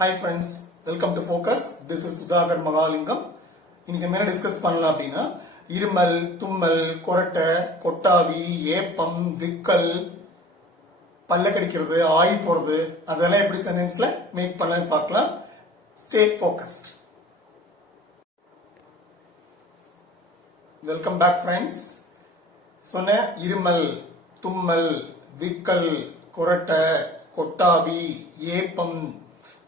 Hi friends, welcome to Focus. This is Sudhakar Mahalingam. இன்னைக்கு என்ன discuss பண்ணலாம் அப்படின்னா இருமல், தும்மல், கொரட்டை, கொட்டாவி, ஏப்பம், விக்கல், பல்ல கடிக்கிறது, ஆய் போறது அதெல்லாம் எப்படி சென்டென்ஸ்ல மேக் பண்ணலாம்னு பார்க்கலாம். Stay focused. Welcome back friends. சொன்ன இருமல், தும்மல், விக்கல், கொரட்டை, கொட்டாவி, ஏப்பம்,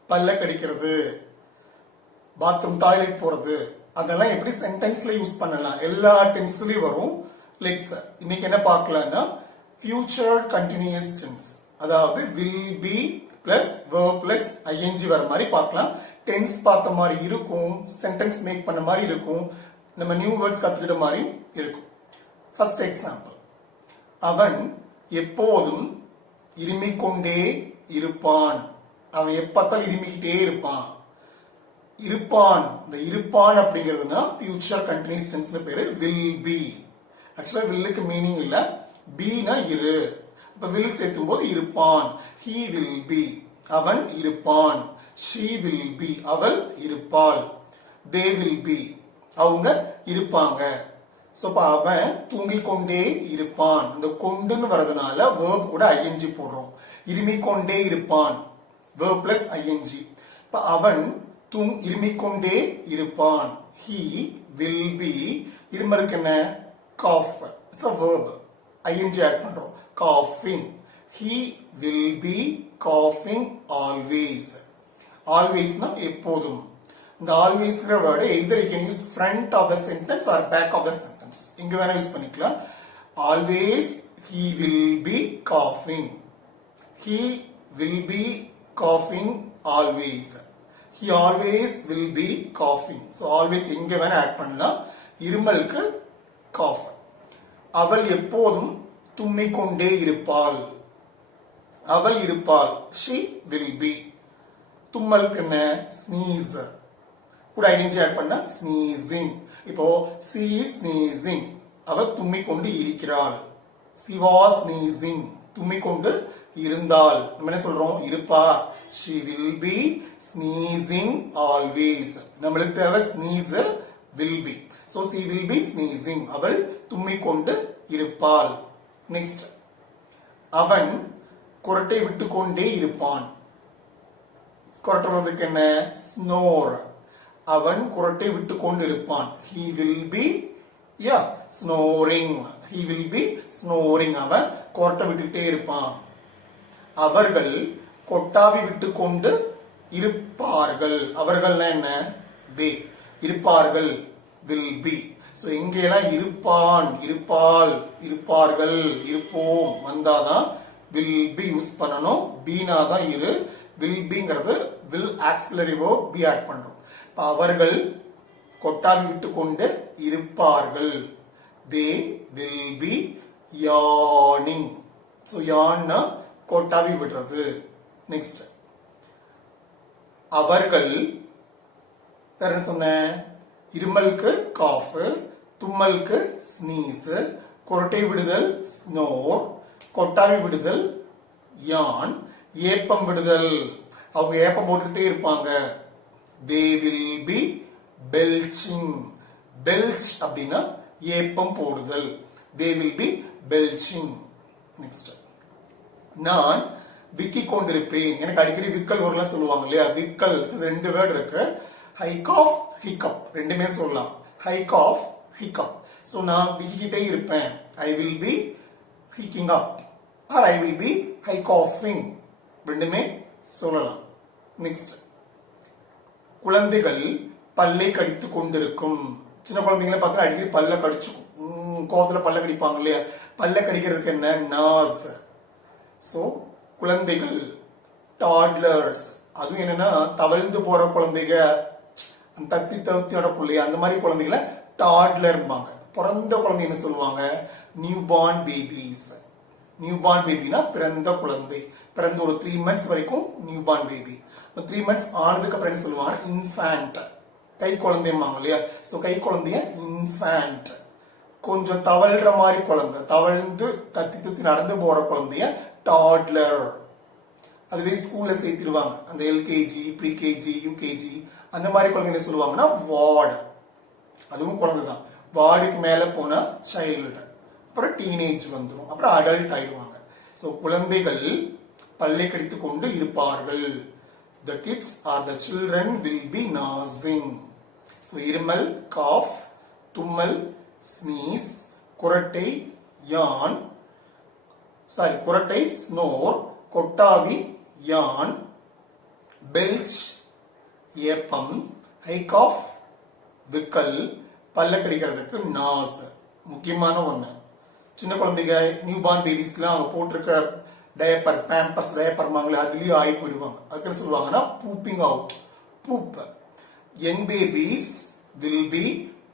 பல்ல கடிக்கிறது, பாத்ரூம் டாய்லெட் போறது அதெல்லாம் எப்படி சென்டென்ஸ்ல யூஸ் பண்ணலாம். எல்லா டென்ஸ்லயும் வரும். லெட்ஸ் இன்னைக்கு என்ன பார்க்கலாம்னா ஃபியூச்சர் கண்டினியூஸ் டென்ஸ், அதாவது will be plus verb plus ing வர மாதிரி பார்க்கலாம். டென்ஸ் பார்த்த மாதிரி இருக்கும், சென்டென்ஸ் மேக் பண்ண மாதிரி இருக்கும், நம்ம நியூ வேர்ட்ஸ் கத்துக்கிட்ட மாதிரி இருக்கும். ஃபர்ஸ்ட் எக்ஸாம்பிள், அவன் எப்போதும் இருமிக் கொண்டே இருப்பான். அவன் எப்பத்தாலும் இருமிக்கிட்டே இருப்பான். இருப்பான், இந்த இருப்பான் அப்படிங்கிறதுனா ஃபியூச்சர் கண்டினியூஸ் டென்ஸ்ல பேரு வில் பி. ஆக்சுவலா வில்லுக்கு மீனிங் இல்ல, பீனா இரு. அப்ப வில் சேர்த்தும் போது இருப்பான். he will be, அவன் இருப்பான். she will be, அவள் இருப்பாள். they will be, அவங்க இருப்பாங்க. சோ அவன் தூங்கிக் கொண்டே இருப்பான். இந்த கொண்டுன்னு வரதுனால verb கூட ing போடுறோம். இருமிக் கொண்டே இருப்பான், verb plus ing. இப்ப அவன் இருமிக் கொண்டே இருப்பான். he will be, இருமருக்கு என்ன cough, it's a verb, ing add பண்றோம், coughing. he will be coughing always. always னா எப்போதும். இந்த always word either you can use front of the sentence or back of the sentence. இங்க வேணா use பண்ணிக்கலாம். always he will be coughing. he will be coughing always. he always will be coughing. so always இங்க வேணா add பண்ணலாம். இருமலுக்கு cough. அவள் எப்போதும் தும்மிக் கொண்டே இருப்பாள். அவள் இருப்பாள், she will be. தும்மலுக்கு என்ன sneeze, கூட ing ஆட் பண்ணா sneezing. இப்போ she is sneezing, அவள் தும்மிக் கொண்டு இருக்கிறாள். she was sneezing, தும்மிக் கொண்டு இருந்தால். நம்ம என்ன சொல்றோம், இருப்பா. she will be sneezing always. நம்மளுக்கு தேவை sneeze, will be. so she will be sneezing, அவள் தும்மிக் கொண்டு இருப்பாள். நெக்ஸ்ட், அவன் குரட்டை விட்டுக் கொண்டே இருப்பான். குரட்டுறதுக்கு என்ன snore. அவன் குரட்டை விட்டுக் கொண்டு இருப்பான். he will be snoring. he will be snoring, அவன் குரட்டை விட்டுட்டே இருப்பான். அவர்கள் கொட்டாவி விட்டுக் கொண்டு இருப்பார்கள். அவர்கள் என்ன they, இருப்பார்கள் will be. சோ எங்கெல்லாம் இருப்பான், இருப்பாள், இருப்பார்கள், இருப்போம் வந்தாதான் will be யூஸ் பண்ணணும். பீனா தான் இரு. will beங்கிறது will auxiliary verb be add பண்றோம். அவர்கள் கொட்டாவி விட்டுக் கொண்டு இருப்பார்கள். they will be yawning. So yawn கொட்டாவி விடுறது. நெக்ஸ்ட், அவர்கள் என்ன சொன்ன, இருமலுக்கு காஃப், தும்மலுக்கு ஸ்னீஸ், கொரட்டை விடுதல் ஸ்னோர், கொட்டாவி விடுதல் யான், ஏப்பம் விடுதல் அவங்க ஏப்பம் போட்டுக்கிட்டே இருப்பாங்க. they will be belching. belch அப்படின்னா ஏப்பம் போடுதல். they will be belching. Next, நான் விக்கிக் கொண்டிருப்பேன். எனக்கு அடிக்கடி விக்கல் வரலாம் சொல்லுவாங்க இல்லையா, விக்கல் ரெண்டு வேர்ட் இருக்கு, ஹை காஃப், ஹிக்கப் ரெண்டுமே சொல்லலாம். High cough, hiccup. சோ நான் விக்கிக்கிட்டே இருப்பேன், I will be hiccuping or I will be high காஃபிங், ரெண்டுமே சொல்லலாம். நெக்ஸ்ட், குழந்தைகள் பல்லை கடித்துக் கொண்டிருக்கும். சின்ன குழந்தைங்களை பார்த்தா அடிக்கடி பல்ல கடிச்சுக்கும். கோவத்துல பல்ல கடிப்பாங்க இல்லையா, பல்ல கடிக்கிறதுக்கு என்ன நாஸ். சோ குழந்தைகள், டாட்லர்ஸ், அதுவும் என்னன்னா தவழ்ந்து போற குழந்தைங்க, தத்தி தவித்தியோட பிள்ளைய அந்த மாதிரி குழந்தைகளை டாட்லர்பாங்க. பிறந்த குழந்தை என்ன சொல்லுவாங்க, new born babies. New born பேபினா பிறந்த குழந்தை. பிறந்த ஒரு 3 months வரைக்கும் நியூ பார்ன் பேபி. 3 months ஆனதுக்கு அப்புறம் என்ன சொல்லுவாங்க, இன்ஃபேண்ட், கை குழந்தைம்பாங்க இல்லையா. சோ கை குழந்தைய இன்ஃபேண்ட். கொஞ்சம் தவழ்ற மாதிரி குழந்தை, தவழ்ந்து தத்தி தத்தி நடந்து போற குழந்தைய டாட்லர். அதுவே ஸ்கூல்ல சேர்த்திடுவாங்க. அந்த எல்கேஜி, ப்ரீகேஜி, யூகேஜி அந்த மாதிரி குழந்தைங்க சொல்லுவாங்கன்னா வார்டு, அதுவும் குழந்தை தான். வார்டுக்கு மேல போனா சைல்டு, அப்புறம் டீனேஜ் வந்துடும், அப்புறம் அடல்ட் ஆயிடுவாங்க. ஸோ குழந்தைகள் பல்லை கடித்துக் கொண்டு இருப்பார்கள். The kids or the children will be gnashing. So இருமல் காஃப், தும்மல் ஸ்னீஸ், குரட்டை யான், குரட்டை ஸ்னோர், கொட்டாவி யான், பெல்ச் ஏப்பம், ஹைகாஃப் விக்கல், பல்ல கடிக்கிறதுக்கு நாஸ். முக்கியமான ஒண்ணு, சின்ன குழந்தைங்க நியூ பார்ன் பேபிஸ்லாம் அவங்க போட்டிருக்க டயப்பர், பேம்பர்ஸ் டயப்பர் வாங்கல, அதுலயும் ஆகி போயிடுவாங்க. அதுக்கு சொல்லுவாங்கன்னா pooping out, poop. Young babies will be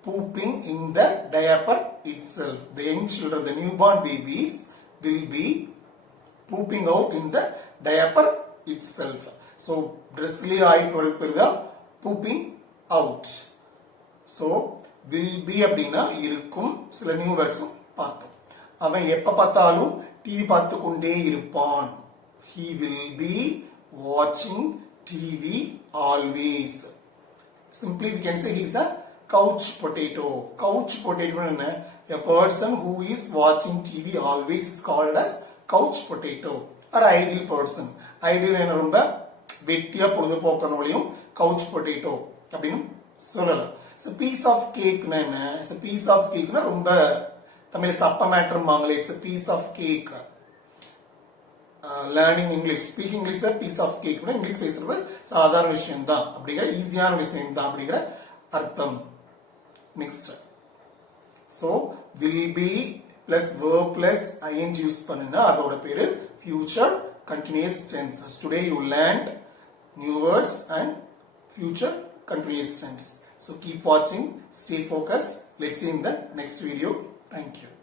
pooping in the diaper itself. The young children, the newborn babies will be pooping out in the diaper itself. So dressly ஆகி போறதுதான் pooping out. So will be அப்படின்னா இருக்கும். சில new வேர்ட்ஸும் பார்த்தோம். அவன் எப்ப பார்த்தாலும் TV பார்த்து கொண்டே இருப்பான். He will be watching TV always. Simply we can say he is a couch potato. Couch potato என்ன? A person who is watching TV always is called as couch potato. Or ideal person. Ideal என்ன? ரொம்ப வெட்டியா பொழுதுபோக்கறவங்களையும் couch potato அப்படின்னு சொல்லலாம். So piece of cake என்ன? It's a piece of cake னா ரொம்ப தமிழ்ல சப்ப மேட்டர் வாங்கல. It's a piece of cake. Learning English, speaking English தான் பீஸ் ஆஃப் கேக். இங்கிலீஷ் பேசுறது சாதாரண விஷயம் தான் அப்படிங்கிற, ஈஸியான விஷயம் தான் அப்படிங்கிற அர்த்தம். Next, so will be plus verb plus ing use பண்ணுனா அதோட பேரு future continuous tense. Today you learned new words and future continuous tense. So keep watching, stay focused. Let's see in the next video. Thank you.